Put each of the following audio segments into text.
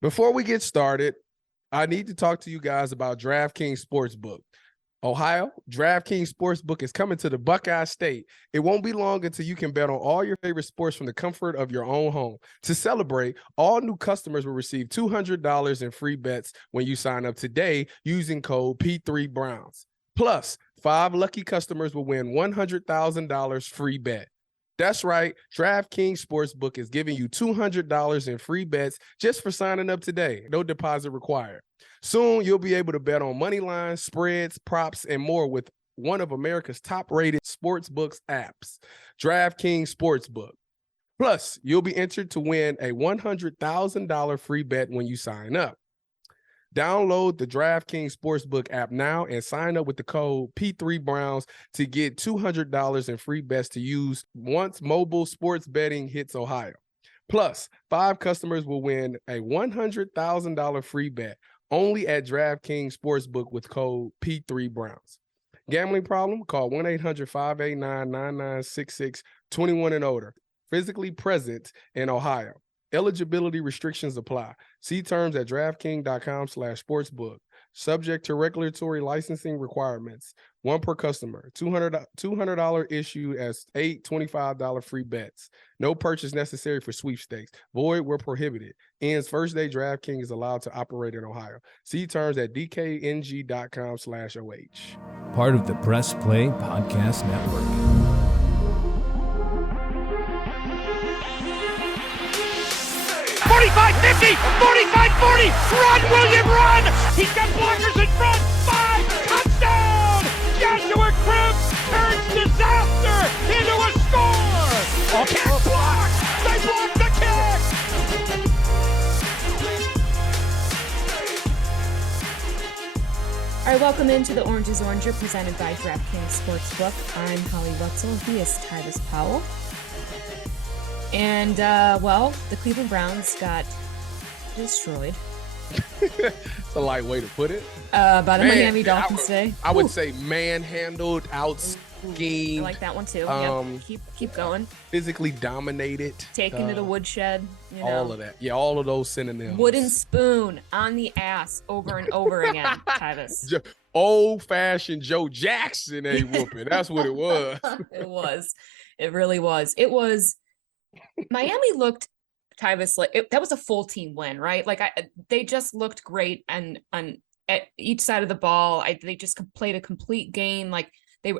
Before we get started, I need to talk to you guys about DraftKings Sportsbook. Ohio, DraftKings Sportsbook is coming to the Buckeye State. It won't be long until you can bet on all your favorite sports from the comfort of your own home. To celebrate, all new customers will receive $200 in free bets when you sign up today using code P3Browns. Plus, 5 lucky customers will win $100,000 free bet. That's right. DraftKings Sportsbook is giving you $200 in free bets just for signing up today. No deposit required. Soon, you'll be able to bet on money lines, spreads, props, and more with one of America's top-rated sportsbooks apps, DraftKings Sportsbook. Plus, you'll be entered to win a $100,000 free bet when you sign up. Download the DraftKings Sportsbook app now and sign up with the code P3Browns to get $200 in free bets to use once mobile sports betting hits Ohio. Plus, 5 customers will win a $100,000 free bet only at DraftKings Sportsbook with code P3Browns. Gambling problem? Call 1-800-589-9966, 21 and older. Physically present in Ohio. Eligibility restrictions apply. See terms at DraftKings.com/sportsbook. Subject to regulatory licensing requirements. 1 per customer. $200 issue as 8 $25 free bets. No purchase necessary for sweepstakes. Void where prohibited. Ends first day DraftKings is allowed to operate in Ohio. See terms at DKNG.com/OH. Part of the Press Play Podcast Network. 45-50, 45-40, run, William, run! He's got blockers in front, 5, touchdown! Joshua Cribbs turns disaster into a score! Kick block! They block the kick! All right, welcome into the Orange is Oranger presented by DraftKings Sportsbook. I'm Holly Wetzel. He is Tyvis Powell. And, the Cleveland Browns got destroyed. It's a light way to put it. By the Miami Dolphins today. I would say manhandled, out-schemed. I like that one too. Keep going. Physically dominated. Taken to the woodshed. All of that. Yeah, all of those synonyms. Wooden spoon on the ass over and over again, Tyvis. Old-fashioned Joe Jackson a whooping. That's what it was. It was. It really was. It was. Miami looked, Tyvis, that was a full team win, right? They just looked great, and on at each side of the ball, they just played a complete game.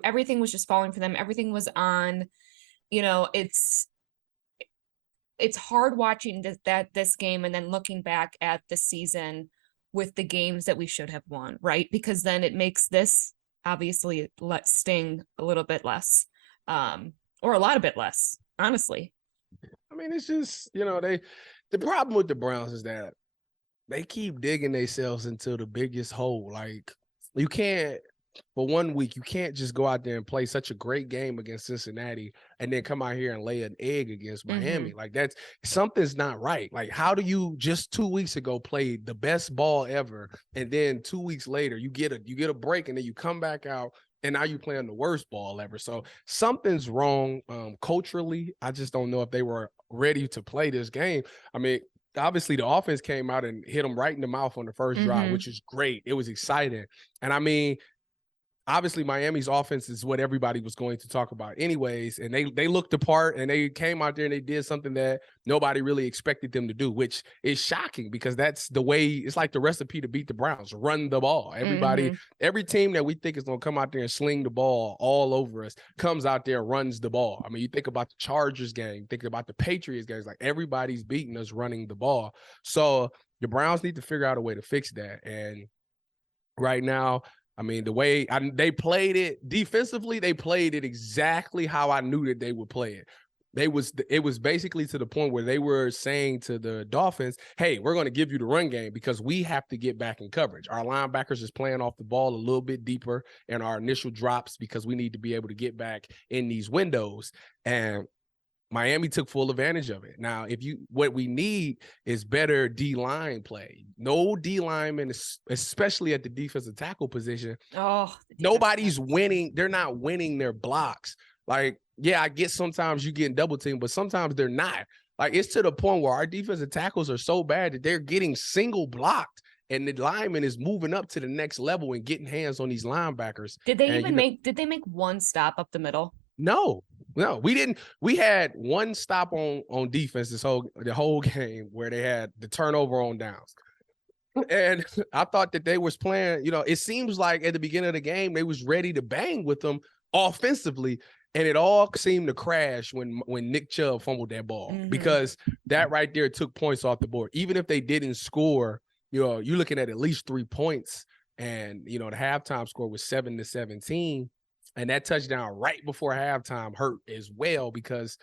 Everything was just falling for them. Everything was on. It's hard watching this game and then looking back at the season with the games that we should have won, right? Because then it makes this obviously sting a little bit less, or a lot of bit less, honestly. I mean, it's just, the problem with the Browns is that they keep digging themselves into the biggest hole. Like, you can't, for 1 week, you can't just go out there and play such a great game against Cincinnati and then come out here and lay an egg against Miami. Mm-hmm. Something's not right. Like, how do you just 2 weeks ago play the best ball ever, and then 2 weeks later you get a break, and then you come back out and now you're playing the worst ball ever? So something's wrong culturally. I just don't know if they were ready to play this game. I mean, obviously the offense came out and hit them right in the mouth on the first drive, which is great. It was exciting. And I mean, obviously Miami's offense is what everybody was going to talk about anyways. And they looked the part, and they came out there and they did something that nobody really expected them to do, which is shocking because that's the way, it's like the recipe to beat the Browns: run the ball. Every team that we think is going to come out there and sling the ball all over us comes out there and runs the ball. I mean, you think about the Chargers game, think about the Patriots games, like everybody's beating us running the ball. So the Browns need to figure out a way to fix that. And right now, I mean, the way they played it defensively, they played it exactly how I knew that they would play it. It was basically to the point where they were saying to the Dolphins, hey, we're going to give you the run game because we have to get back in coverage. Our linebackers is playing off the ball a little bit deeper in our initial drops because we need to be able to get back in these windows. And Miami took full advantage of it. Now, what we need is better D-line play. No D-linemen, especially at the defensive tackle position. Nobody's winning. They're not winning their blocks. Like, yeah, I get sometimes you getting double teamed, but sometimes they're not. Like, it's to the point where our defensive tackles are so bad that they're getting single blocked, and the lineman is moving up to the next level and getting hands on these linebackers. Did they and, did they make one stop up the middle? No, we didn't. We had one stop on defense the whole game where they had the turnover on downs. And I thought that they was playing, it seems like at the beginning of the game, they was ready to bang with them offensively. And it all seemed to crash when Nick Chubb fumbled that ball, because that right there took points off the board. Even if they didn't score, you're looking at least 3 points. And, the halftime score was 7-17. And that touchdown right before halftime hurt as well, because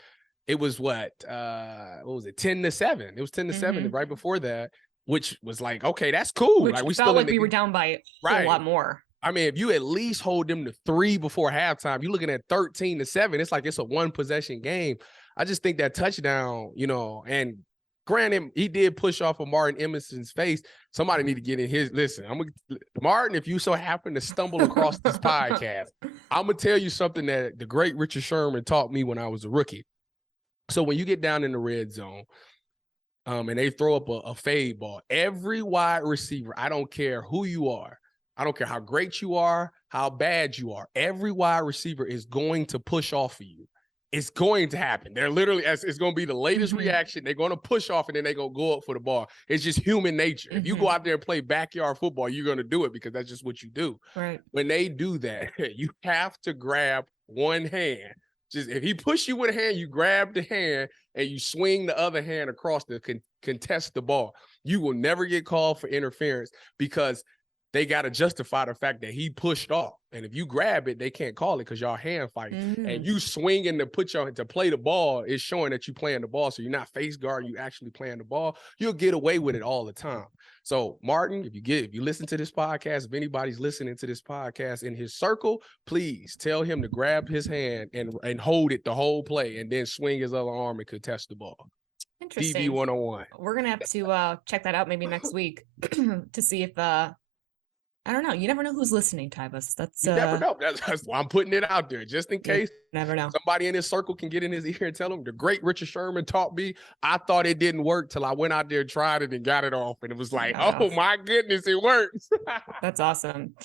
it was what was it, 10-7? It was 10-7 right before that, which was like, okay, that's cool. Which like we felt still like we were down by a whole lot more. I mean, if you at least hold them to 3 before halftime, you're looking at 13-7. It's like it's a 1-possession game. I just think that touchdown, and granted, he did push off of Martin Emerson's face. Somebody need to get in his. Listen, Martin, if you so happen to stumble across this podcast, I'm going to tell you something that the great Richard Sherman taught me when I was a rookie. So when you get down in the red zone, and they throw up a fade ball, every wide receiver, I don't care who you are, I don't care how great you are, how bad you are, every wide receiver is going to push off of you. It's going to happen. They're literally, it's going to be the latest reaction. They're going to push off, and then they're going to go up for the ball. It's just human nature. If you go out there and play backyard football, you're going to do it because that's just what you do. Right. When they do that, you have to grab one hand. Just if he push you with a hand, you grab the hand and you swing the other hand across to contest the ball. You will never get called for interference because they got to justify the fact that he pushed off. And if you grab it, they can't call it because y'all hand fighting. And you swinging to play the ball is showing that you playing the ball. So you're not face guarding, you actually playing the ball. You'll get away with it all the time. So Martin, if you listen to this podcast, if anybody's listening to this podcast in his circle, please tell him to grab his hand and hold it the whole play and then swing his other arm and contest the ball. Interesting. DB 101. We're going to have to check that out maybe next week to see if I don't know. You never know who's listening, Tyvis. You never know. That's why I'm putting it out there, just in case. Never know. Somebody in his circle can get in his ear and tell him, the great Richard Sherman taught me. I thought it didn't work till I went out there, tried it, and got it off. And it was like, oh my goodness, it works. That's awesome.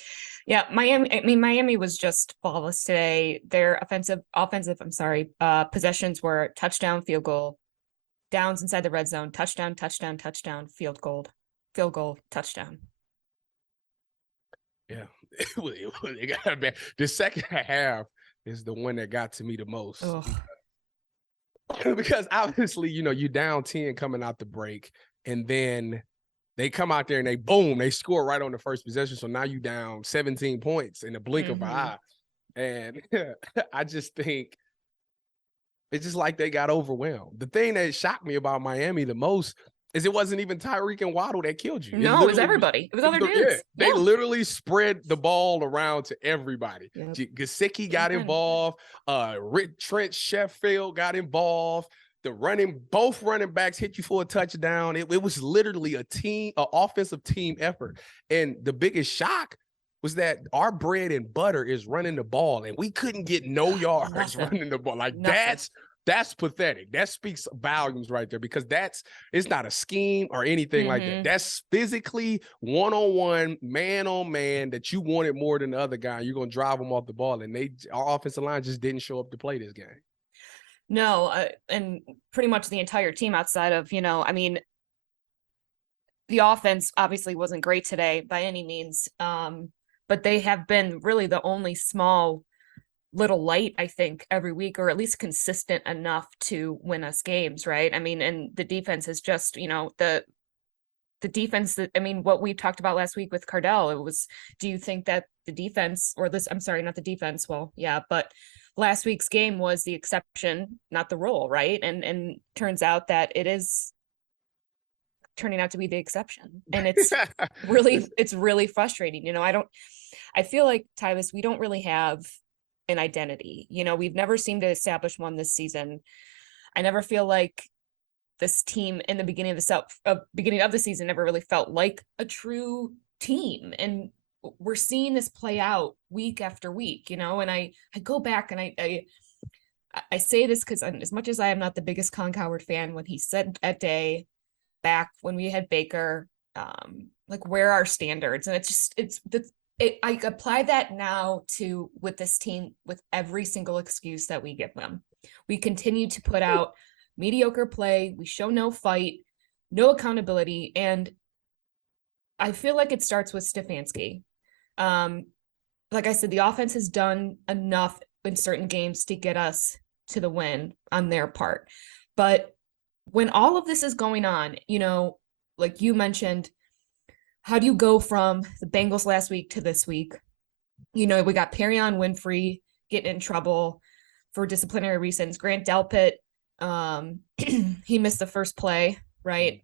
Yeah, Miami was just flawless today. Their offensive, possessions were touchdown, field goal, downs inside the red zone, touchdown, field goal, touchdown. Yeah, it got bad. The second half is the one that got to me the most. Because obviously, you're down 10 coming out the break, and then they come out there and they score right on the first possession. So now you down 17 points in the blink of an eye. And I just think it's just like they got overwhelmed. The thing that shocked me about Miami the most is it wasn't even Tyreek and Waddle that killed you. No, it was everybody. It was other dudes. They literally spread the ball around to everybody. Gesicki got involved. Trent Sheffield got involved. Both running backs hit you for a touchdown. It was literally an offensive team effort. And the biggest shock was that our bread and butter is running the ball, and we couldn't get no yards running the ball. Like that's pathetic. That speaks volumes right there, because it's not a scheme or anything like that. That's physically one-on-one, man-on-man that you wanted more than the other guy. You're going to drive them off the ball, and our offensive line just didn't show up to play this game. No, and pretty much the entire team outside of, the offense obviously wasn't great today by any means, but they have been really the only small little light, I think, every week, or at least consistent enough to win us games, right? I mean, and the defense is just, the defense what we talked about last week with Cardell, it was, do you think that the defense, or this, I'm sorry, not the defense, well, yeah, but last week's game was the exception, not the rule, right? And turns out that it is turning out to be the exception. And it's really frustrating. I feel like, Tyvis, we don't really have an identity. We've never seemed to establish one this season. I never feel like this team in the beginning of the season never really felt like a true team. And we're seeing this play out week after week, and I go back and I I say this because as much as I am not the biggest Colin Cowherd fan, when he said that day back when we had Baker, like, where are standards? And I apply that now to with this team with every single excuse that we give them. We continue to put out mediocre play. We show no fight, no accountability. And I feel like it starts with Stefanski. Like I said, the offense has done enough in certain games to get us to the win on their part. But when all of this is going on, like you mentioned, how do you go from the Bengals last week to this week? We got Perion Winfrey getting in trouble for disciplinary reasons. Grant Delpit, he missed the first play, right?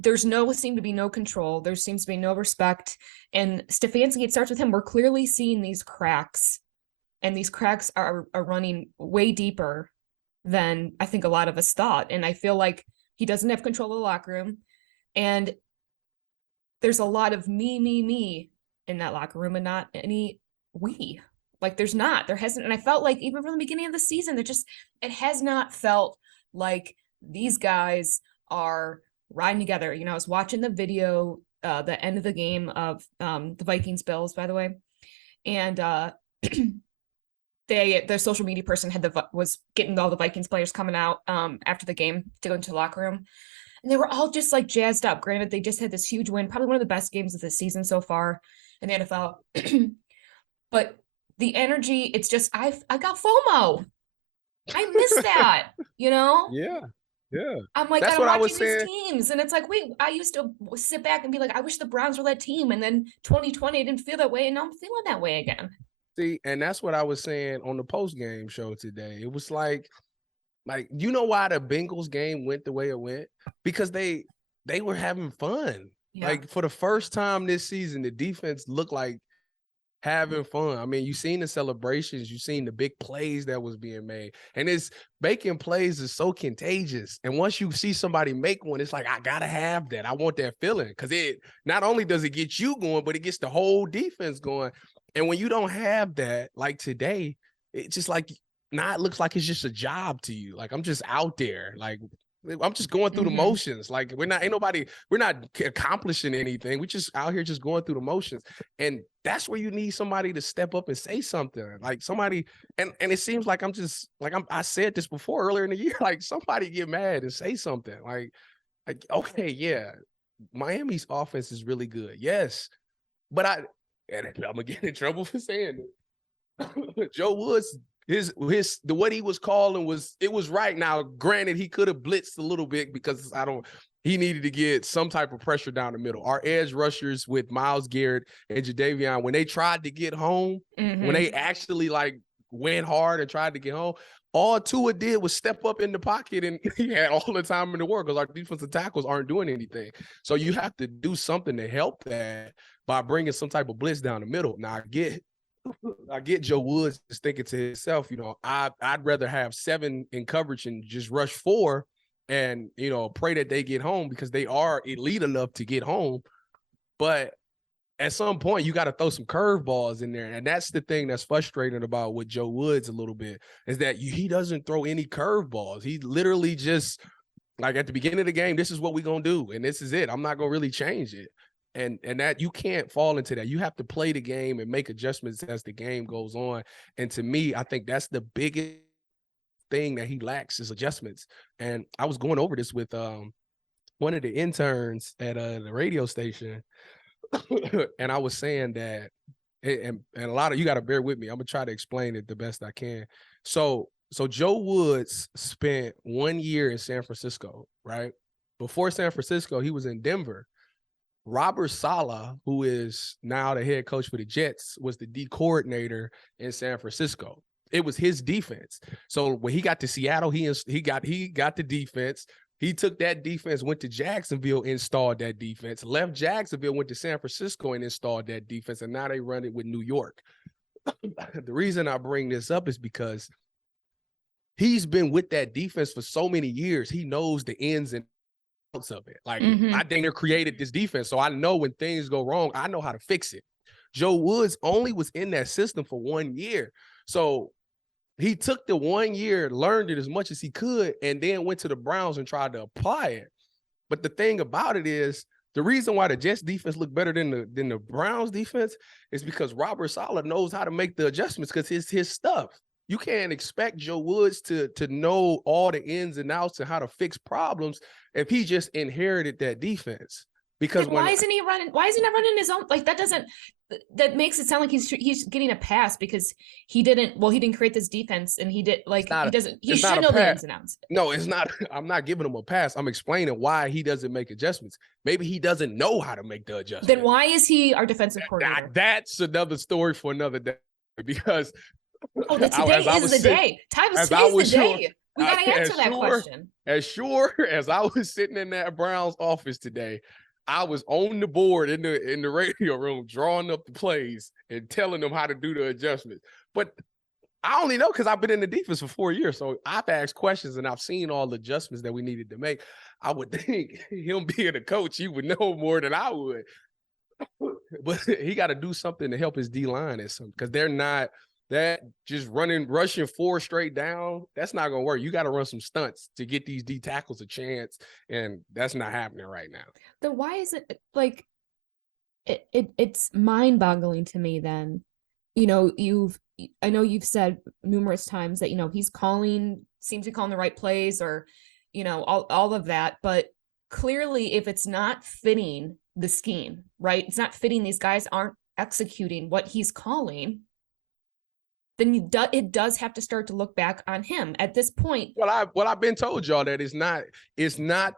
There's seem to be no control. There seems to be no respect. And Stefanski, it starts with him. We're clearly seeing these cracks, and these cracks are running way deeper than I think a lot of us thought. And I feel like he doesn't have control of the locker room. And there's a lot of me in that locker room and not any we. Like, there hasn't. And I felt like even from the beginning of the season, it has not felt like these guys are riding together. I was watching the video, the end of the game of the Vikings Bills, by the way. And their social media person was getting all the Vikings players coming out after the game to go into the locker room. And they were all just like jazzed up. Granted, they just had this huge win, probably one of the best games of the season so far in the NFL. But the energy, it's just, I got FOMO. I miss that, Yeah. Yeah. I'm like, That's I'm what I watching was these saying. teams, and it's like, wait, I used to sit back and be like, I wish the Browns were that team. And then 2020, I didn't feel that way, and now I'm feeling that way again. See, and that's what I was saying on the post-game show today. It was like, why the Bengals game went the way it went? Because they were having fun. Yeah. Like, for the first time this season, the defense looked like having fun. I mean, you seen the celebrations, you seen the big plays that was being made, and it's making plays is so contagious. And once you see somebody make one, it's like, I gotta have that. I want that feeling, because it not only does it get you going, but it gets the whole defense going. And when you don't have that, like today, it's just like, it looks like it's just a job to you. Like, I'm just out there, like, I'm just going through the motions. Like, we're not accomplishing anything. We're just out here just going through the motions. And that's where you need somebody to step up and say something. Like, somebody, and it seems like I said this before earlier in the year, like, somebody get mad and say something. Like, okay, yeah, Miami's offense is really good. Yes. But I'm gonna get in trouble for saying it. Joe Woods, what he was calling was right. Now, granted, he could have blitzed a little bit because he needed to get some type of pressure down the middle. Our edge rushers with Myles Garrett and Jadeveon, when they tried to get home, when they actually like went hard and tried to get home, all Tua did was step up in the pocket, and he had all the time in the world because our defensive tackles aren't doing anything. So you have to do something to help that by bringing some type of blitz down the middle. Now, I get Joe Woods is thinking to himself, I'd rather have 7 in coverage and just rush 4 and, pray that they get home, because they are elite enough to get home. But at some point, you got to throw some curveballs in there. And that's the thing that's frustrating about with Joe Woods a little bit, is that he doesn't throw any curveballs. He literally just, like, at the beginning of the game, this is what we're going to do, and this is it. I'm not going to really change it. And that you can't fall into that. You have to play the game and make adjustments as the game goes on. And to me, I think that's the biggest thing that he lacks is adjustments. And I was going over this with one of the interns at the radio station, and I was saying that, and a lot of you got to bear with me. I'm gonna try to explain it the best I can. So Joe Woods spent 1 year in San Francisco, right? Before San Francisco, he was in Denver. Robert Saleh, who is now the head coach for the Jets, was the D coordinator in San Francisco. It was his defense. So when he got to Seattle, he got the defense. He took that defense, went to Jacksonville, installed that defense, left Jacksonville, went to San Francisco and installed that defense, and now they run it with New York. The reason I bring this up is because he's been with that defense for so many years. He knows the ins and outs of it. Like, I think they created this defense, so I know when things go wrong, I know how to fix it. Joe Woods only was in that system for 1 year. So he took the 1 year, learned it as much as he could, and then went to the Browns and tried to apply it. But the thing about it is, the reason why the Jets defense looked better than the Browns defense is because Robert Saleh knows how to make the adjustments because it's his stuff. You can't expect Joe Woods to know all the ins and outs and how to fix problems if he just inherited that defense. Because why isn't he running? Why is he not running his own? Like that makes it sound like he's getting a pass because he didn't create this defense and he should know the ins and outs. No, it's not. I'm not giving him a pass. I'm explaining why he doesn't make adjustments. Maybe he doesn't know how to make the adjustments. Then why is he our defensive coordinator? That's another story for another day because today is the day. Tyvis, today's the day. We got to answer that question. As sure as I was sitting in that Browns office today, I was on the board in the radio room drawing up the plays and telling them how to do the adjustments. But I only know because I've been in the defense for 4 years. So I've asked questions and I've seen all the adjustments that we needed to make. I would think him being a coach, he would know more than I would. But he got to do something to help his D-line at some because they're not that just rushing 4 straight down. That's not going to work. You got to run some stunts to get these D tackles a chance. And that's not happening right now. Then why is it like it's mind-boggling to me then? I know you've said numerous times that, he's seems to be calling the right plays or, all of that. But clearly if it's not fitting the scheme, right? It's not fitting. These guys aren't executing what he's calling. Then it does have to start to look back on him at this point. Well, I've been told y'all that it's not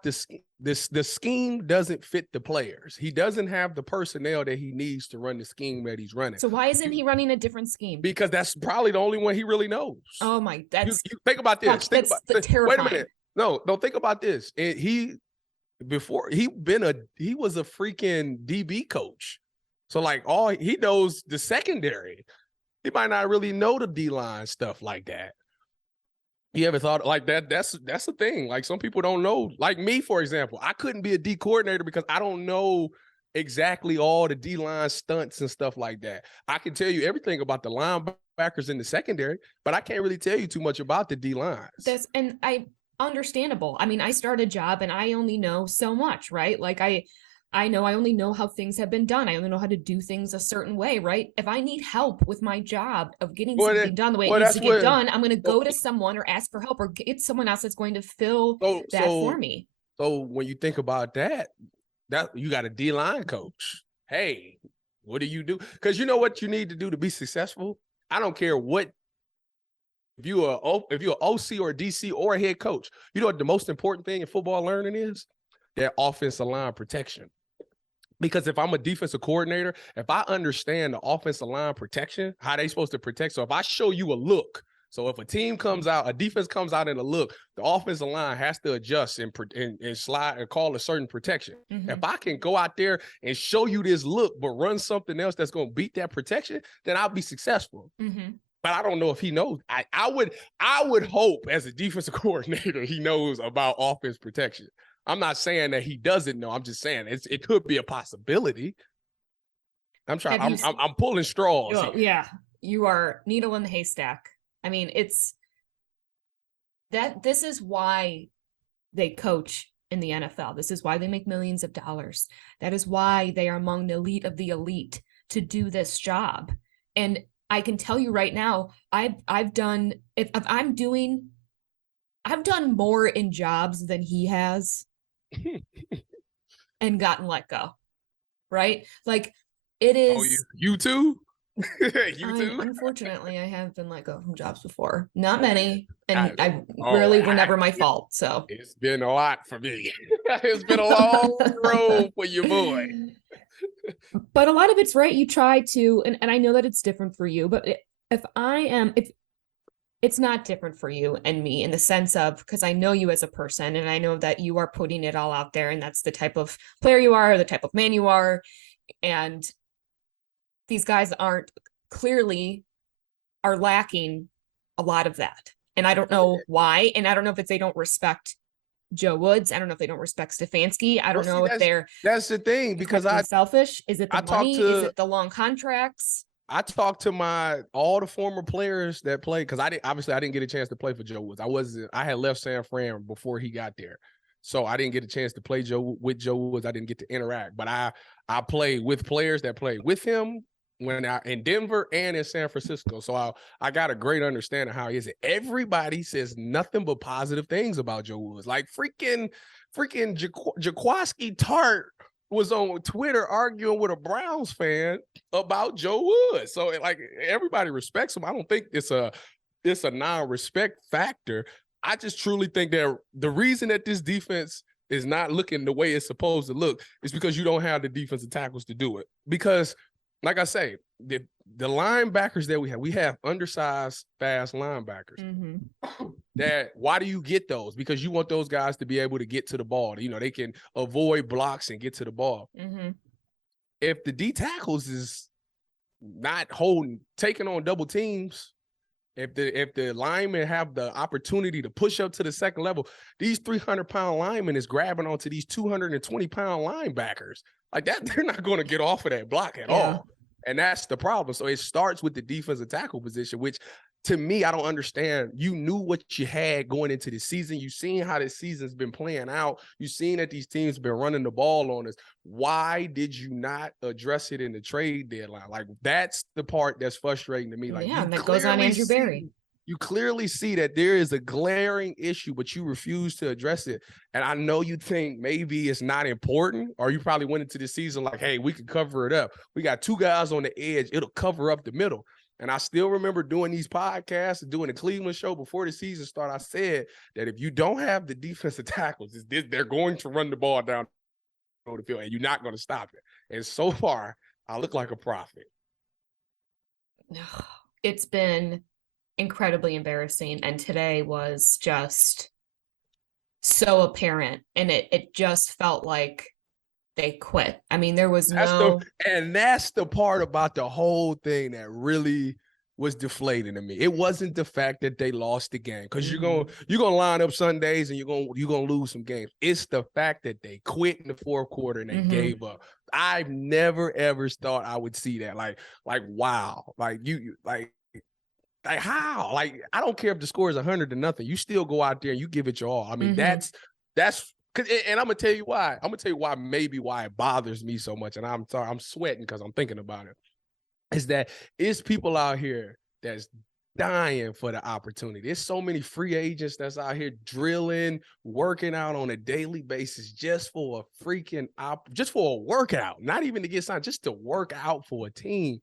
the scheme doesn't fit the players. He doesn't have the personnel that he needs to run the scheme that he's running. So why isn't he running a different scheme? Because that's probably the only one he really knows. Oh my, you think about this. That's terrifying. Wait a minute. No, think about this. He was a freaking DB coach. So like all he knows the secondary. He might not really know the D-line stuff like that. You ever thought like that? That's the thing. Like some people don't know. Like me, for example, I couldn't be a D coordinator because I don't know exactly all the D-line stunts and stuff like that. I can tell you everything about the linebackers in the secondary, but I can't really tell you too much about the D-lines. Understandable. I mean, I start a job and I only know so much, right? Like I know I only know how things have been done. I only know how to do things a certain way, right? If I need help with my job of getting something done the way it needs to get done, I'm going to go to someone or ask for help or get someone else that's going to fill that for me. So when you think about that you got a D-line coach. Hey, what do you do? Because you know what you need to do to be successful? I don't care what. If you're an OC or a DC or a head coach, you know what the most important thing in football learning is? Their offensive line protection. Because if I'm a defensive coordinator, if I understand the offensive line protection, how they supposed to protect. So if I show you a look, so if a defense comes out in a look, the offensive line has to adjust and slide and call a certain protection. Mm-hmm. If I can go out there and show you this look, but run something else that's going to beat that protection, then I'll be successful. Mm-hmm. But I don't know if he knows. I would hope as a defensive coordinator, he knows about offense protection. I'm not saying that he doesn't know. I'm just saying it could be a possibility. I'm pulling straws. Oh, yeah, you are needle in the haystack. I mean, this is why they coach in the NFL. This is why they make millions of dollars. That is why they are among the elite of the elite to do this job. And I can tell you right now, I've done more in jobs than he has and gotten let go. Right? Like it is. Oh, you too? You too? Unfortunately, I have been let go from jobs before. Not many. And were never my fault. So it's been a lot for me. It's been a long road for your boy. But a lot of it's right. You try to, and I know that it's different for you, but if it's not different for you and me in the sense of, because I know you as a person and I know that you are putting it all out there and that's the type of player you are, or the type of man you are. And these guys are lacking a lot of that. And I don't know why. And I don't know if they don't respect Joe Woods. I don't know if they don't respect Stefanski. I don't know if that's the thing, because selfish. Is it the money? Is it the long contracts? I talked to all the former players that played, because I didn't get a chance to play for Joe Woods. I had left San Fran before he got there. So I didn't get a chance to play with Joe Woods. I didn't get to interact, but I played with players that played with him when in Denver and in San Francisco. So I got a great understanding how he is. Everybody says nothing but positive things about Joe Woods. Like freaking Jaquaski Tart was on Twitter arguing with a Browns fan about Joe Woods. So like everybody respects him. I don't think it's a non-respect factor. I just truly think that the reason that this defense is not looking the way it's supposed to look is because you don't have the defensive tackles to do it. Because, like I say, the linebackers that we have undersized, fast linebackers. Mm-hmm. That why do you get those? Because you want those guys to be able to get to the ball. You know, they can avoid blocks and get to the ball. Mm-hmm. If the D tackles is not taking on double teams, if the linemen have the opportunity to push up to the second level, these 300-pound linemen is grabbing onto these 220-pound linebackers. Like that, they're not going to get off of that block at all. And that's the problem. So it starts with the defensive tackle position, which to me, I don't understand. You knew what you had going into the season. You've seen how this season's been playing out. You've seen that these teams have been running the ball on us. Why did you not address it in the trade deadline? Like, that's the part that's frustrating to me. Like, and that goes on Andrew Berry. You clearly see that there is a glaring issue, but you refuse to address it. And I know you think maybe it's not important, or you probably went into the season like, hey, we can cover it up. We got two guys on the edge. It'll cover up the middle. And I still remember doing these podcasts and doing the Cleveland show before the season started. I said that if you don't have the defensive tackles, they're going to run the ball down the field, and you're not going to stop it. And so far, I look like a prophet. It's been incredibly embarrassing, and today was just so apparent, and it just felt like they quit. I mean, there was that's the part about the whole thing that really was deflating to me. It wasn't the fact that they lost the game, because you're gonna line up Sundays and you're gonna lose some games. It's the fact that they quit in the fourth quarter and they gave up. I've never ever thought I would see that. Like wow, like you like how? Like, I don't care if the score is 100-0. You still go out there and you give it your all. I mean, that's. And I'm gonna tell you why. Maybe why it bothers me so much. And I'm sorry, I'm sweating because I'm thinking about it. Is that it's people out here that's dying for the opportunity. There's so many free agents that's out here drilling, working out on a daily basis just for a freaking just for a workout, not even to get signed, just to work out for a team.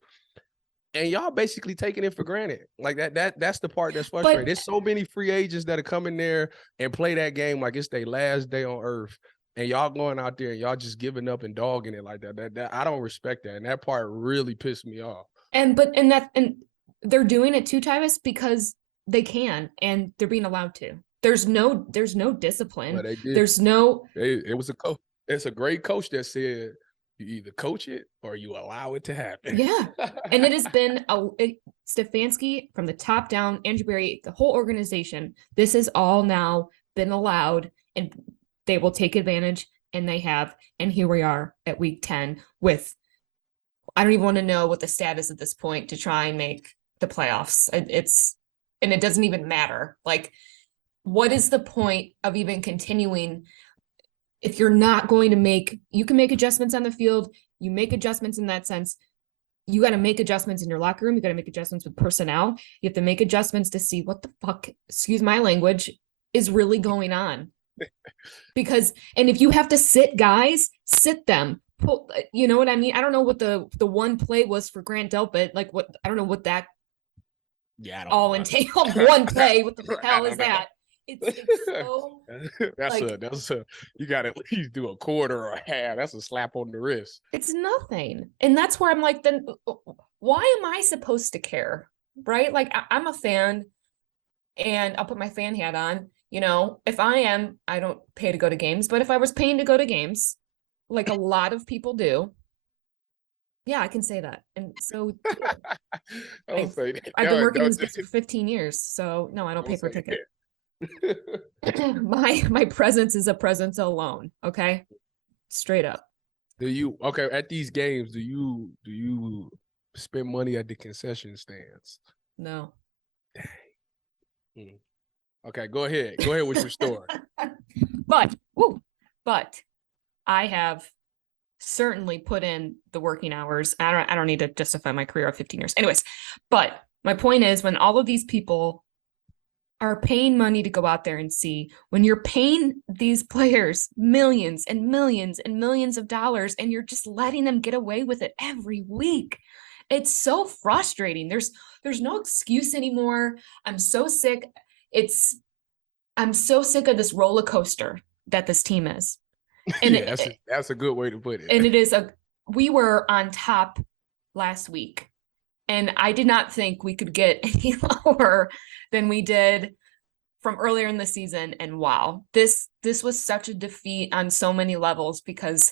And y'all basically taking it for granted. Like that's the part that's frustrating. There's so many free agents that are coming there and play that game like it's their last day on earth. And y'all going out there and y'all just giving up and dogging it like that. That I don't respect that. And that part really pissed me off. And they're doing it too, Tyvis, because they can and they're being allowed to. There's no discipline. Well, they did. It was a coach. It's a great coach that said, you either coach it or you allow it to happen. Yeah. And it has been Stefanski from the top down, Andrew Berry, the whole organization. This has all now been allowed, and they will take advantage, and they have. And here we are at week 10 with, I don't even want to know what the status at this point to try and make the playoffs. And it doesn't even matter. Like, what is the point of even continuing if you're not going to you can make adjustments on the field, you make adjustments in that sense. You got to make adjustments in your locker room. You got to make adjustments with personnel. You have to make adjustments to see what the fuck, excuse my language, is really going on. Because, and if you have to sit guys, sit them. You know what I mean? I don't know what the one play was for Grant Delpit. Like I don't know what that all entailed. One play. What the hell is that? It's so that's you got to at least do a quarter or a half. That's a slap on the wrist. It's nothing. And that's where I'm like, then why am I supposed to care? Right? Like I'm a fan and I'll put my fan hat on. You know, if I don't pay to go to games, but if I was paying to go to games, like a lot of people do, yeah, I can say that. And so I've been working in this for 15 years. So no, I don't pay for a ticket. My presence is a presence alone. Okay, straight up. At these games, do you spend money at the concession stands? No. Okay, go ahead with your story. But I have certainly put in the working hours. I don't need to justify my career of 15 years. Anyways, but my point is, when all of these people are paying money to go out there and see, when you're paying these players millions and millions and millions of dollars and you're just letting them get away with it every week, it's so frustrating. There's no excuse anymore. I'm so sick. I'm so sick of this roller coaster that this team is. And yeah, that's a good way to put it. And we were on top last week, and I did not think we could get any lower than we did from earlier in the season. And wow, this was such a defeat on so many levels, because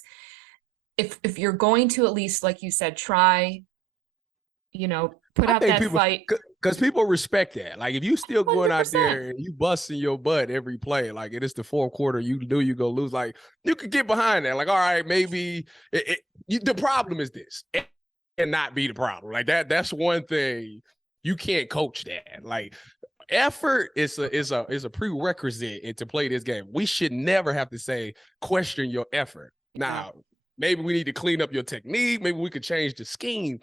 if you're going to, at least, like you said, try, put out that fight. Because people respect that. Like, if you still going 100%. out there and you busting your butt every play, like it is the fourth quarter, you knew you go lose. Like, you could get behind that. Like, all right, maybe the problem is this, and not be the problem. Like that's one thing. You can't coach that. Like, effort is a prerequisite to play this game. We should never have to say question your effort. Now, maybe we need to clean up your technique. Maybe we could change the scheme.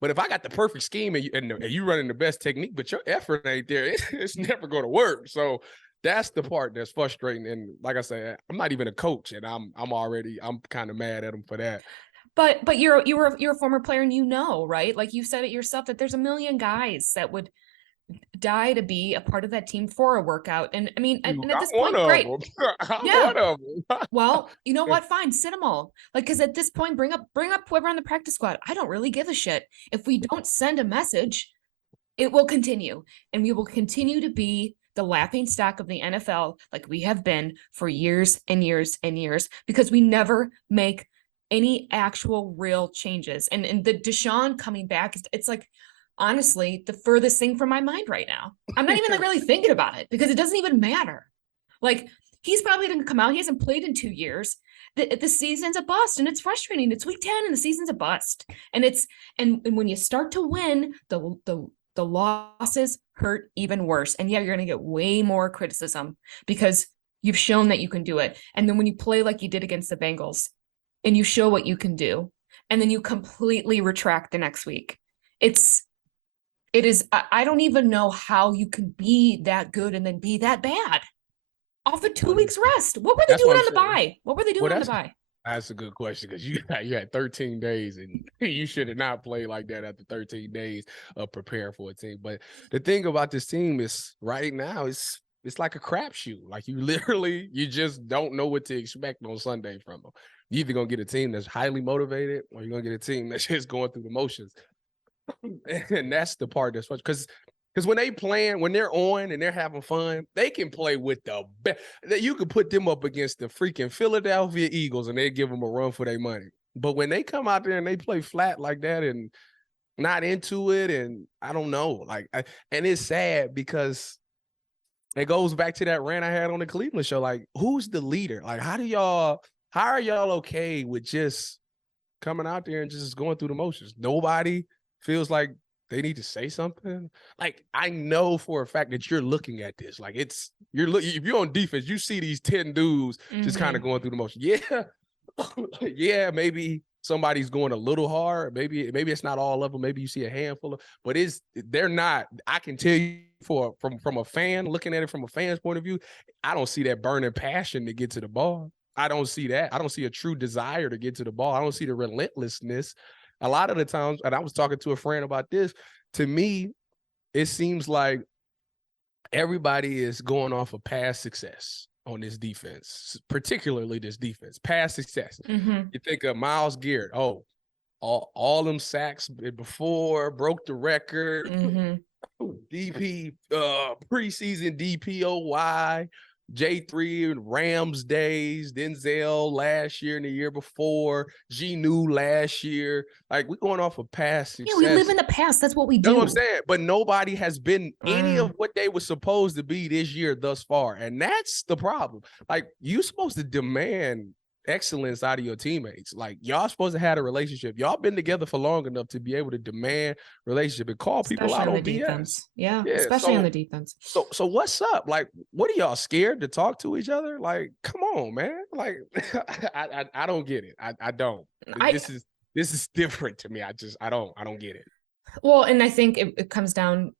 But if I got the perfect scheme and you running the best technique, but your effort ain't there, it's never going to work. So that's the part that's frustrating. And like I said, I'm not even a coach, and I'm kind of mad at him for that. But you're a former player, and right? Like, you said it yourself, that there's a million guys that would die to be a part of that team for a workout. And I mean, and at this point, great. Yeah. One of them. Well, you know what? Fine, sit them all. Like, because at this point, bring up whoever on the practice squad. I don't really give a shit. If we don't send a message, it will continue, and we will continue to be the laughing stock of the NFL, like we have been for years and years and years, because we never make any actual real changes. And the Deshaun coming back, it's like, honestly, the furthest thing from my mind right now. I'm not even really thinking about it, because it doesn't even matter. Like, he's probably going to come out. He hasn't played in 2 years. The season's a bust, and it's frustrating. It's week 10 and the season's a bust. And and when you start to win, the losses hurt even worse. And yeah, you're going to get way more criticism because you've shown that you can do it. And then when you play like you did against the Bengals and you show what you can do, and then you completely retract the next week, it is, I don't even know how you can be that good and then be that bad off a 2 weeks rest. What were they doing on the bye? What were they doing on the bye? That's a good question, because you had 13 days and you should have not played like that after 13 days of preparing for a team. But the thing about this team is, right now, it's like a crapshoot. Like, you just don't know what to expect on Sunday from them. You're either going to get a team that's highly motivated, or you're going to get a team that's just going through the motions. And that's the part that's because when they're on and they're having fun, they can play with the best. You could put them up against the freaking Philadelphia Eagles and they give them a run for their money. But when they come out there and they play flat like that and not into it, and I don't know, and it's sad, because it goes back to that rant I had on the Cleveland show. Like, who's the leader? Like, how are y'all okay with just coming out there and just going through the motions? Nobody feels like they need to say something. Like, I know for a fact that you're looking at this. Like, if you're on defense, you see these 10 dudes just kind of going through the motion. Yeah. Yeah, maybe somebody's going a little hard. Maybe it's not all of them. Maybe you see a handful of, but they're not. I can tell you from a fan, looking at it from a fan's point of view, I don't see that burning passion to get to the ball. I don't see that. I don't see a true desire to get to the ball. I don't see the relentlessness. A lot of the times, and I was talking to a friend about this, to me, it seems like everybody is going off of past success on this defense, particularly this defense, past success. Mm-hmm. You think of Myles Garrett, all them sacks before, broke the record, Mm-hmm. DP, preseason DPOY, J3 and Rams days, Denzel last year and the year before, Gnu last year. Like, we're going off of past success. Yeah, we live in the past. That's what we do. That's what I'm saying. But nobody has been any of what they were supposed to be this year thus far. And that's the problem. Like, you're supposed to demand excellence out of your teammates. Like, y'all supposed to have a relationship. Y'all been together for long enough to be able to demand relationship and call people out on the BS. defense. Yeah, especially on the defense. So what's up? Like, what are y'all scared to talk to each other? Like, come on, man. Like, I don't get it. I don't. This is different to me. I don't get it. Well, and I think it comes down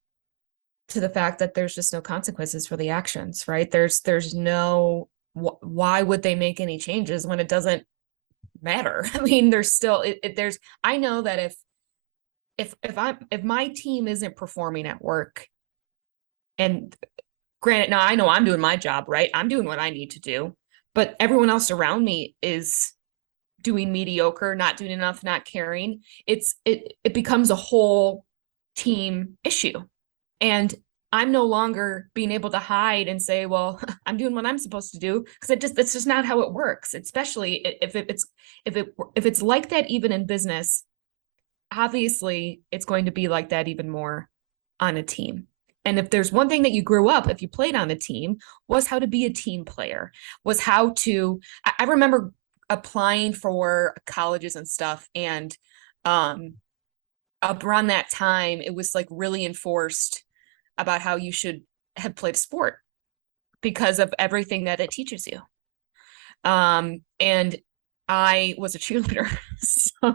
to the fact that there's just no consequences for the actions, right? There's no, why would they make any changes when it doesn't matter? I mean, there's still, I know that if my team isn't performing at work, and granted, now I know I'm doing my job, right? I'm doing what I need to do, but everyone else around me is doing mediocre, not doing enough, not caring. It becomes a whole team issue. And I'm no longer being able to hide and say, well, I'm doing what I'm supposed to do, because that's just not how it works. Especially if it's like that, even in business, obviously it's going to be like that even more on a team. And if there's one thing that you grew up, if you played on a team, was how to be a team player, was how to, I remember applying for colleges and stuff. And around that time, it was like really enforced about how you should have played a sport because of everything that it teaches you. And I was a cheerleader. So,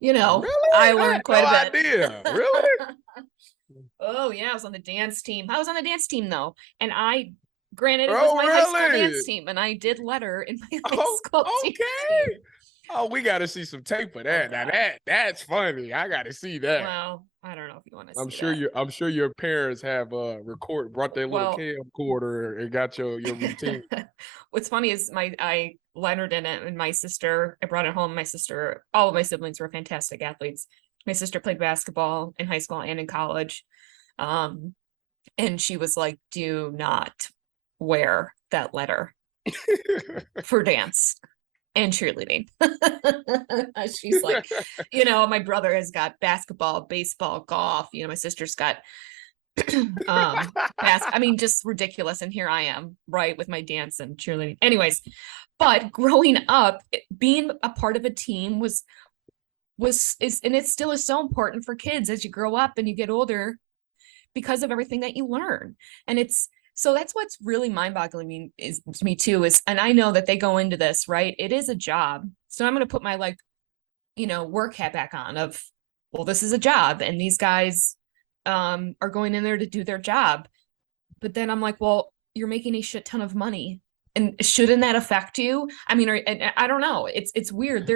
Really? I learned quite a bit. Idea. Really? Oh yeah, I was on the dance team. I was on the dance team though. And granted, it was my high school dance team, and I did letter in my high school team. Oh, we got to see some tape of that. Now that's funny. I got to see that. Well, I don't know if you want to see I'm sure your parents have brought their little camcorder and got your routine. What's funny is I lettered in it, and my sister, I brought it home. My sister, all of my siblings were fantastic athletes. My sister played basketball in high school and in college. And she was like, do not wear that letter for dance and cheerleading. She's like, my brother has got basketball, baseball, golf. My sister's got just ridiculous. And here I am, right, with my dance and cheerleading. Anyways, but growing up, being a part of a team was and it still is so important for kids as you grow up and you get older, because of everything that you learn. And so that's what's really mind-boggling to me too, and I know that they go into this, right? It is a job. So I'm going to put my work hat back on of, well, this is a job and these guys are going in there to do their job. But then I'm like, well, you're making a shit ton of money. And shouldn't that affect you? I mean, I don't know. It's weird.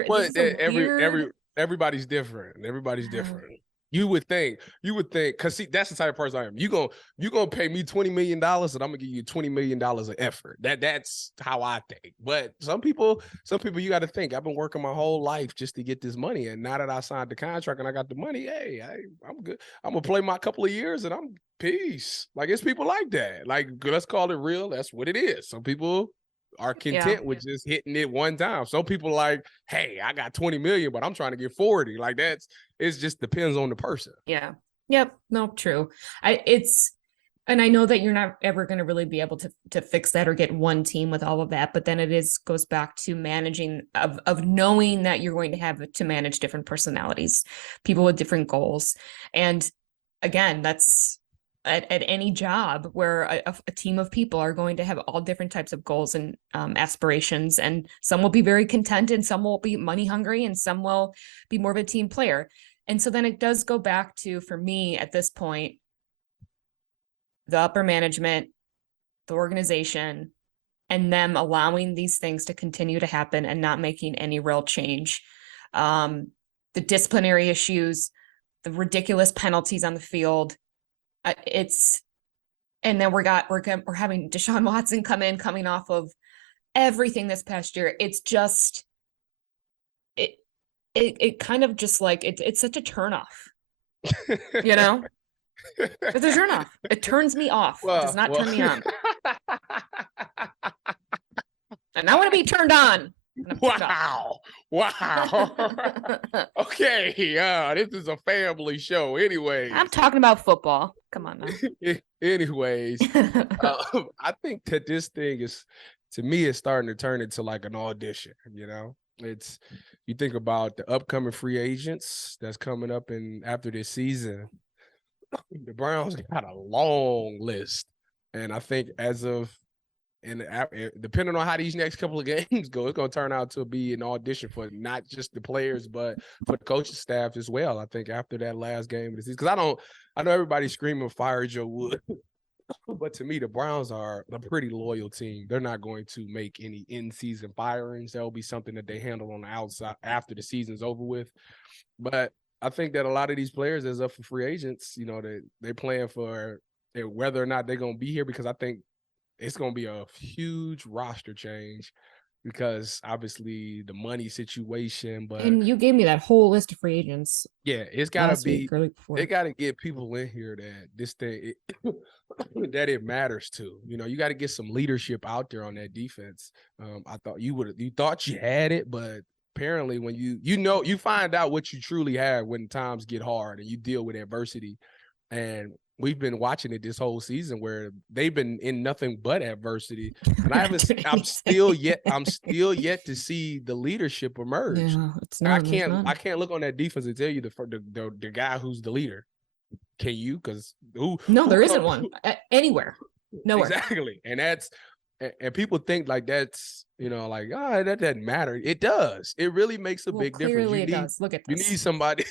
Everybody's different. Everybody's different. You would think, because see, that's the type of person I am. You gonna pay me $20 million, and I'm gonna give you $20 million of effort. That's how I think. But some people, you got to think. I've been working my whole life just to get this money, and now that I signed the contract and I got the money, hey, I'm good. I'm gonna play my couple of years, and I'm peace. Like, it's people like that. Like, let's call it real. That's what it is. Some people are content with just hitting it one time. Some people like, hey, I got 20 million, but I'm trying to get 40. Like, it just depends on the person. Yeah. Yep. No, true. And I know that you're not ever going to really be able to fix that or get one team with all of that, but then goes back to managing of knowing that you're going to have to manage different personalities, people with different goals. And again, that's at any job where a team of people are going to have all different types of goals and aspirations, and some will be very content and some will be money hungry and some will be more of a team player. And so then it does go back to, for me at this point, the upper management, the organization, and them allowing these things to continue to happen and not making any real change. The disciplinary issues, the ridiculous penalties on the field, and then we're having Deshaun Watson coming off of everything this past year. It's just it kind of just like it's such a turnoff, It's a turnoff. It turns me off. It does not turn me on. And I want to be turned on. Wow. Okay. This is a family show. Anyways. I'm talking about football. Come on now. Anyways, I think that this thing is, to me, it's starting to turn into like an audition. You think about the upcoming free agents that's coming up after this season. The Browns got a long list, and I think depending on how these next couple of games go, it's going to turn out to be an audition for not just the players, but for the coaching staff as well. I think after that last game of the season, because I know everybody's screaming fire Joe Wood, but to me, the Browns are a pretty loyal team. They're not going to make any in-season firings. That'll be something that they handle on the outside after the season's over with. But I think that a lot of these players that's up for free agents, they're playing for whether or not they're going to be here, because I think it's going to be a huge roster change because obviously the money situation. And you gave me that whole list of free agents. Yeah, it's got to be. They got to get people in here that this thing that it matters to. You got to get some leadership out there on that defense. I thought you thought you had it, but apparently when you find out what you truly have when times get hard and you deal with adversity. And we've been watching it this whole season where they've been in nothing but adversity, and I'm still yet to see the leadership emerge. Yeah, I can't look on that defense and tell you the guy who's the leader. Can you? Because there isn't one anywhere, nowhere. Exactly, and people think like that's that doesn't matter. It does. It really makes a big difference. Clearly, it does. Look at this.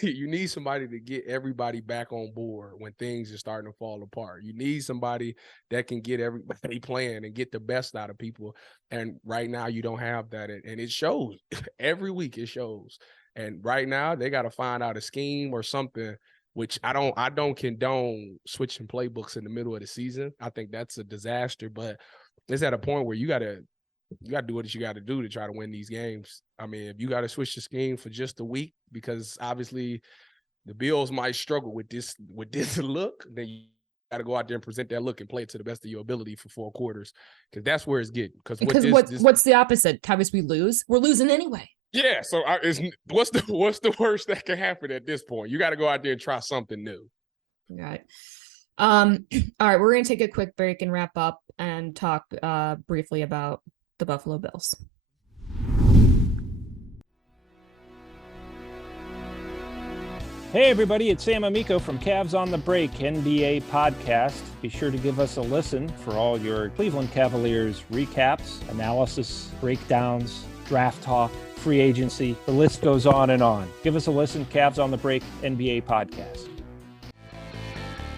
You need somebody to get everybody back on board when things are starting to fall apart. You need somebody that can get everybody playing and get the best out of people. And right now, you don't have that, and it shows every week. It shows. And right now, they got to find out a scheme or something. Which I don't condone switching playbooks in the middle of the season. I think that's a disaster, but it's at a point where you gotta do what you gotta do to try to win these games. I mean, if you gotta switch the scheme for just a week, because obviously the Bills might struggle with this look, then you gotta go out there and present that look and play it to the best of your ability for 4 quarters, because that's where it's getting. Because what's the opposite? Tyvis, we lose. We're losing anyway. Yeah. So what's the worst that can happen at this point? You got to go out there and try something new. All right. All right, we're going to take a quick break and wrap up and talk briefly about the Buffalo Bills. Hey everybody, it's Sam Amico from Cavs on the Break NBA podcast. Be sure to give us a listen for all your Cleveland Cavaliers recaps, analysis, breakdowns, draft talk, free agency. The list goes on and on. Give us a listen, Cavs on the Break NBA podcast.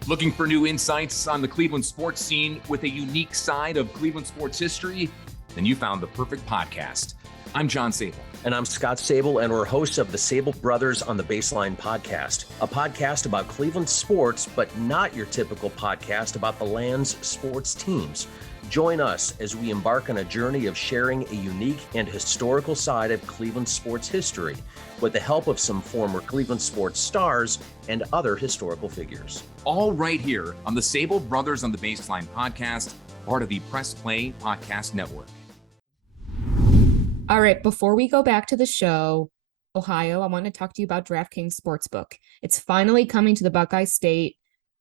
Looking for new insights on the Cleveland sports scene with a unique side of Cleveland sports history? Then you found the perfect podcast. I'm John Sable. And I'm Scott Sable, and we're hosts of the Sable Brothers on the Baseline podcast, a podcast about Cleveland sports, but not your typical podcast about the land's sports teams. Join us as we embark on a journey of sharing a unique and historical side of Cleveland sports history with the help of some former Cleveland sports stars and other historical figures. All right here on the Sable Brothers on the Baseline podcast, part of the Press Play Podcast Network. All right, before we go back to the show, Ohio, I want to talk to you about DraftKings Sportsbook. It's finally coming to the Buckeye State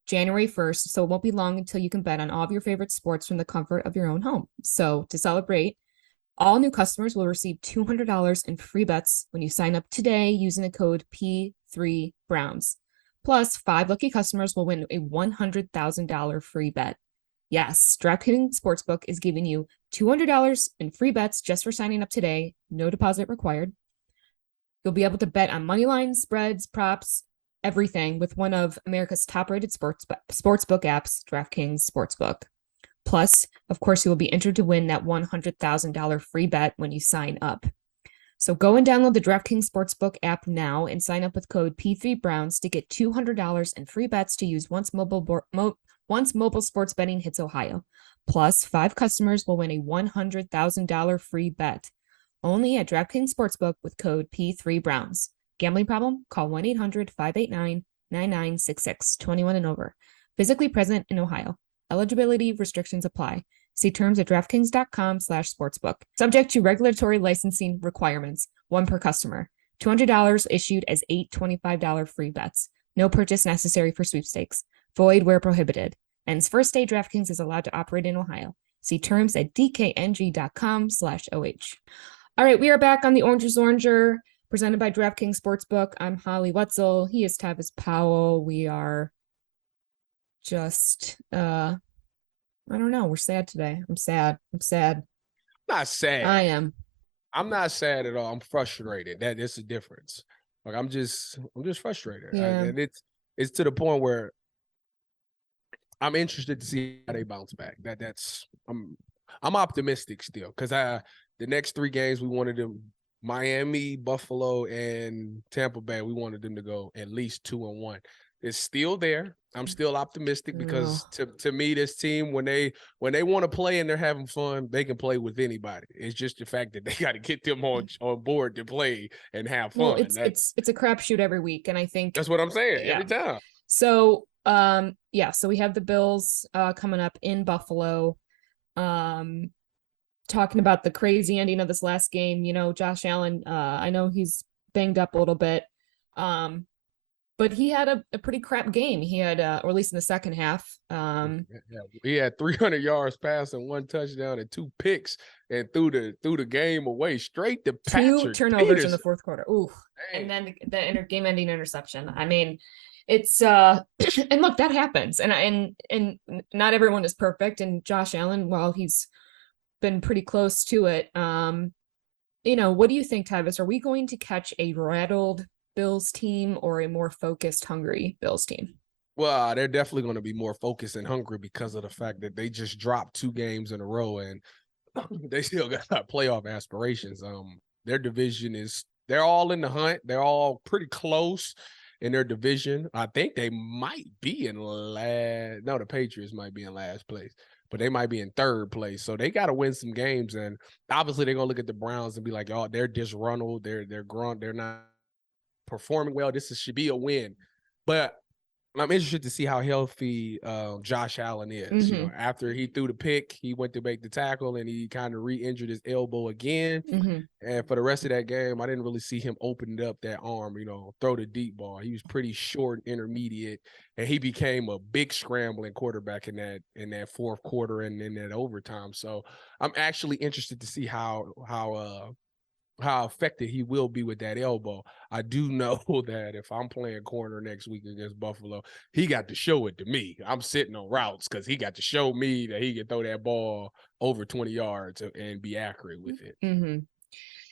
January 1st, so it won't be long until you can bet on all of your favorite sports from the comfort of your own home. So to celebrate, all new customers will receive $200 in free bets when you sign up today using the code P3Browns. Plus, 5 lucky customers will win a $100,000 free bet. Yes, DraftKings Sportsbook is giving you $200 in free bets just for signing up today. No deposit required. You'll be able to bet on money lines, spreads, props, everything with one of America's top-rated sportsbook apps, DraftKings Sportsbook. Plus, of course, you will be entered to win that $100,000 free bet when you sign up. So go and download the DraftKings Sportsbook app now and sign up with code P3Browns to get $200 in free bets to use once mobile sports betting hits Ohio. Plus, 5 customers will win a $100,000 free bet. Only at DraftKings Sportsbook with code P3Browns. Gambling problem? Call 1-800-589-9966. 21 and over. Physically present in Ohio. Eligibility restrictions apply. See terms at DraftKings.com/sportsbook. Subject to regulatory licensing requirements. One per customer. $200 issued as 8 $25 free bets. No purchase necessary for sweepstakes. Void where prohibited. Ends first day DraftKings is allowed to operate in Ohio. See terms at DKNG.com/OH. All right, we are back on the Orange is Oranger, presented by DraftKings Sportsbook. I'm Holly Wetzel. He is Tyvis Powell. We are just, I don't know. We're sad today. I'm sad. Not sad. I am. I'm not sad at all. I'm frustrated. That is the difference. Like I'm just frustrated. Yeah. And it's to the point where I'm interested to see how they bounce back. I'm optimistic still because the next 3 games we wanted them, Miami, Buffalo, and Tampa Bay. We wanted them to go at least 2-1. It's still there. I'm still optimistic because to me, this team, when they want to play and they're having fun, they can play with anybody. It's just the fact that they got to get them on board to play and have fun. Well, it's a crapshoot every week, and I think that's what I'm saying every time. So so we have the Bills coming up in Buffalo. Talking about the crazy ending of this last game, Josh Allen, I know he's banged up a little bit. But he had a pretty crap game. He had, or at least in the second half. He had 300 yards passing, 1 touchdown, and 2 picks, and threw the game away straight to Patrick 2 turnovers Peterson in the fourth quarter. Ooh, Dang. And then the game-ending interception. I mean, it's and look, that happens, and not everyone is perfect. And Josh Allen, while he's been pretty close to it, what do you think, Tyvis? Are we going to catch a rattled Bills team or a more focused, hungry Bills team? Well, they're definitely going to be more focused and hungry because of the fact that they just dropped 2 games in a row and they still got playoff aspirations. Their division they're all in the hunt. They're all pretty close in their division. I think they might be in the Patriots might be in last place, but they might be in 3rd place. So they got to win some games. And obviously they're going to look at the Browns and be like, oh, they're disgruntled. They're grunt. They're not performing well. This should be a win. But I'm interested to see how healthy Josh Allen is. Mm-hmm. After he threw the pick, he went to make the tackle and he kind of re-injured his elbow again. Mm-hmm. And for the rest of that game, I didn't really see him open up that arm, throw the deep ball. He was pretty short, intermediate, and he became a big scrambling quarterback in that fourth quarter and in that overtime. So I'm actually interested to see how effective he will be with that elbow. I do know that if I'm playing corner next week against Buffalo, he got to show it to me. I'm sitting on routes because he got to show me that he can throw that ball over 20 yards and be accurate with it. Mm-hmm.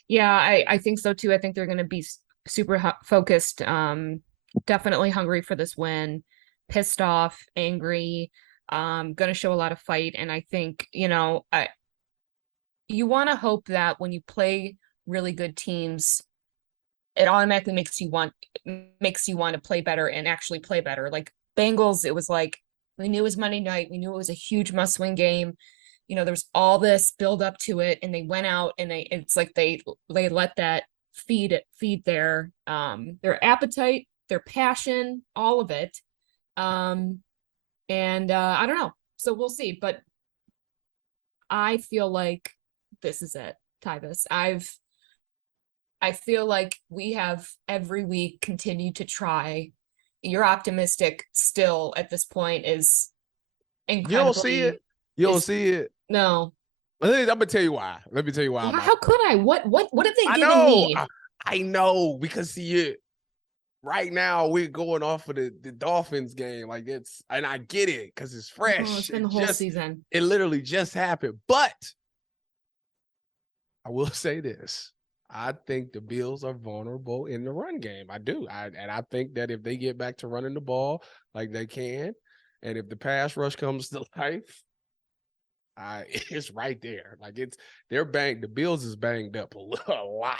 Yeah, I think so too. I think they're going to be super focused, definitely hungry for this win, pissed off, angry, going to show a lot of fight. And I think, you want to hope that when you play really good teams, it automatically makes you want to play better and actually play better. Like Bengals, it was like we knew it was Monday night, we knew it was a huge must-win game. There was all this build up to it, and they went out and it's like they let that feed their appetite, their passion, all of it. And I don't know, so we'll see. But I feel like this is it, Tyvis. I feel like we have every week continued to try. You're optimistic still at this point is incredibly. You don't see it? You don't see it? No. I'm gonna tell you why. Let me tell you why. How could I? What have they given me? I know, because see it right now we're going off of the Dolphins game. Like and I get it because it's fresh. Oh, it's been the whole season. It literally just happened. But I will say this. I think the Bills are vulnerable in the run game. I do. And I think that if they get back to running the ball like they can, and if the pass rush comes to life, it's right there. Like the Bills is banged up a lot.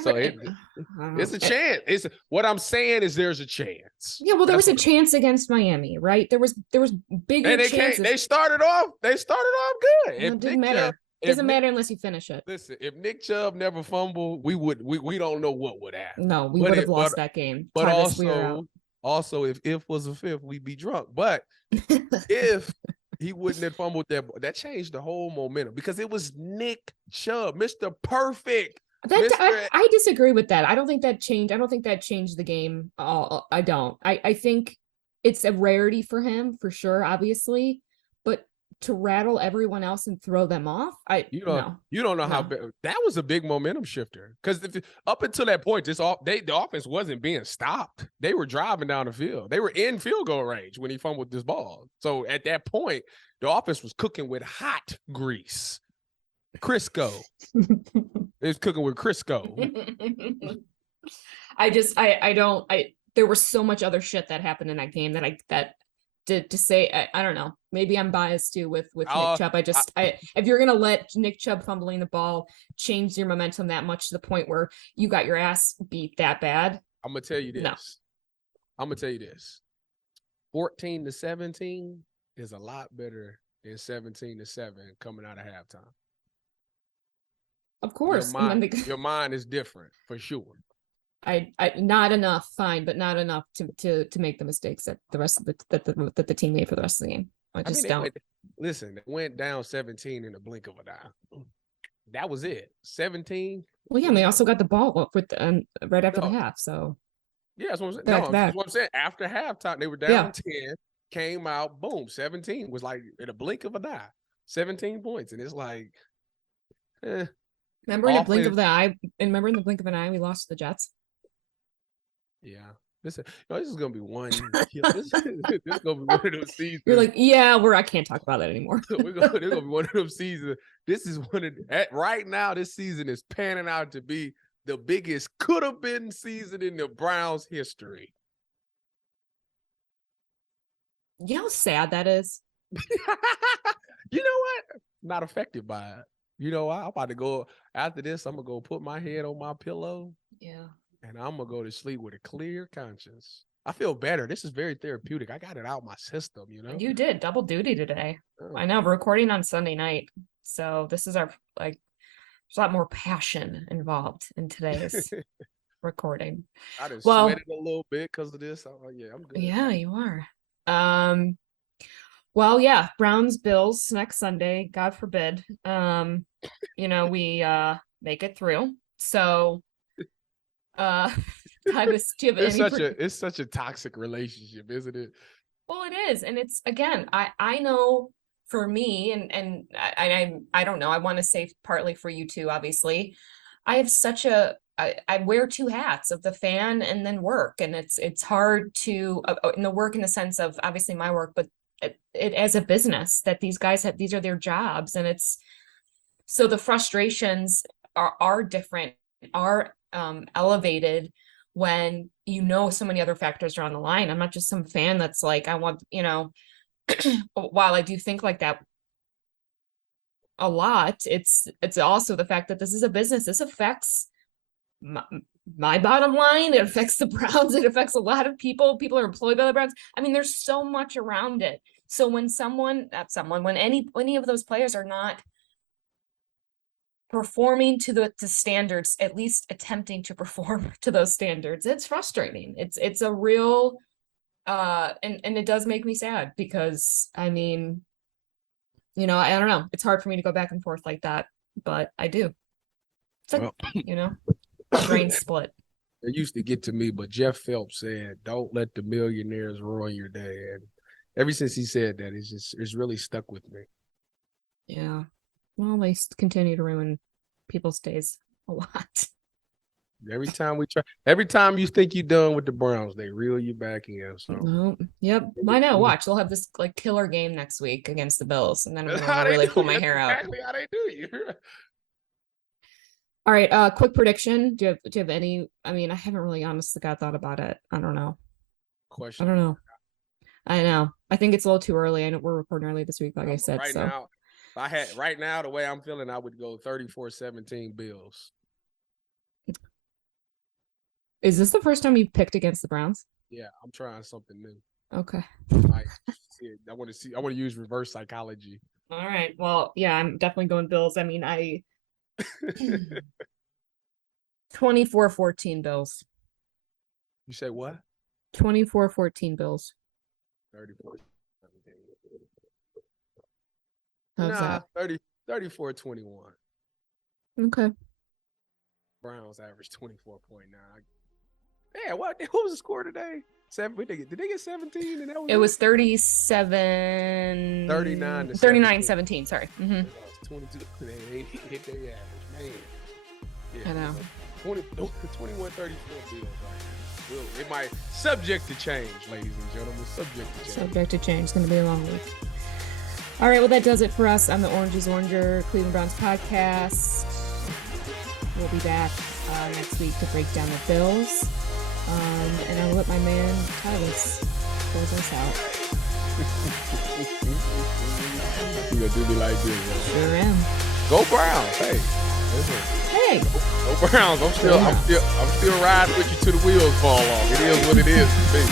So it's a chance. What I'm saying is there's a chance. Yeah, well, there was a chance against Miami, right? There was bigger chances. They started off good. It didn't matter. It doesn't matter unless you finish it. Listen, if Nick Chubb never fumbled, we don't know what would happen. No, we would have lost that game. But also if was a fifth, we'd be drunk. But if He wouldn't have fumbled that. That changed the whole momentum because it was Nick Chubb, Mr. Perfect. I disagree with that. I don't think that changed the game. I don't. I think it's a rarity for him for sure, obviously, but to rattle everyone else and throw them off, you don't know how big, that was a big momentum shifter. Because up until that point, the offense wasn't being stopped. They were driving down the field. They were in field goal range when he fumbled this ball. So at that point, the offense was cooking with hot grease. Crisco. It was cooking with Crisco. There was so much other shit that happened in that game I don't know. Maybe I'm biased too with Nick Chubb. If you're gonna let Nick Chubb fumbling the ball change your momentum that much to the point where you got your ass beat that bad, I'm gonna tell you this. No. I'm gonna tell you this. 14-17 is a lot better than 17-7 coming out of halftime. Of course, your mind is different for sure. I not enough, fine, but not enough to make the mistakes that the rest of that the team made for the rest of the game. They went down 17 in the blink of an eye. That was it. 17. Well, yeah, and they also got the ball up with right after the half. So yeah, that's what I'm saying. That's what I'm saying. After halftime, they were down 10, came out, boom, 17 was like in a blink of an eye, 17 points, and it's like, Remember in the blink of an eye, we lost to the Jets. Yeah. This is gonna be one. This is gonna be one of those seasons. You're like, yeah, I can't talk about that anymore. This is gonna be one of those seasons. This is right now. This season is panning out to be the biggest could have been season in the Browns history. You know how sad that is. You know what? Not affected by it. You know what? I'm about to go after this. I'm gonna go put my head on my pillow. Yeah. And I'm gonna go to sleep with a clear conscience. I feel better. This is very therapeutic. I got it out my system, you know. You did double duty today. Oh. I know. We're recording on Sunday night, so this is there's a lot more passion involved in today's recording. I just sweated a little bit because of this. I'm good. Yeah, you are. Well, yeah, Browns Bills next Sunday. God forbid, we make it through. So. Tyvis, do you have it's such a toxic relationship, isn't it? Well, it is, and it's again, I know for me, and I don't know. I want to say partly for you too. Obviously, I have I wear two hats of the fan and then work, and it's hard to in the work in the sense of obviously my work, but it as a business that these guys have. These are their jobs, and it's so the frustrations are different. Are elevated when so many other factors are on the line. I'm not just some fan that's like, I want, while I do think like that a lot, it's also the fact that this is a business. This affects my bottom line. It affects the Browns. It affects a lot of people. People are employed by the Browns. I mean, there's so much around it. So when when any of those players are not performing to the standards, at least attempting to perform to those standards, it's frustrating. It's a real and it does make me sad because I mean, I don't know. It's hard for me to go back and forth like that, but I do. It's like, brain split. It used to get to me, but Jeff Phelps said, "Don't let the millionaires ruin your day." And ever since he said that, it's really stuck with me. Yeah. Well, they continue to ruin people's days a lot. Every time you think you're done with the Browns, they reel you back in. So, yep. I know. Watch, they'll have this like killer game next week against the Bills, and then I'm gonna really pull my hair out. Exactly how they do you. All right. Quick prediction. Do you have any? I mean, I haven't really honestly thought about it. I don't know. Question. I don't know. I know. I think it's a little too early. I know we're recording early this week, like I said. Right now, the way I'm feeling, I would go 34-17 Bills. Is this the first time you've picked against the Browns? Yeah, I'm trying something new. Okay. I want to use reverse psychology. All right. Well, yeah, I'm definitely going Bills. I mean, 24-14 Bills. You say what? 24-14 Bills. 34. How's that? 34-21. Okay. Browns average 24.9. Yeah, what was the score today? Did they get 17? And that was It was 37. 39-17. Sorry. Mm-hmm. 22. They ain't hit their average, man. Yeah, I know. 21-34 Bills right now. Well, it might subject to change, ladies and gentlemen. Subject to change. Subject to change. It's going to be a long week. All right. Well, that does it for us on the Orange is Oranger Cleveland Browns podcast. We'll be back next week to break down the Bills. And I'll let my man Tyvis close us out. You gonna do me like this? Man. Sure am. Go Browns! Hey, listen. Hey. Go Browns! I'm still riding with you till the wheels fall off. It is what it is to me.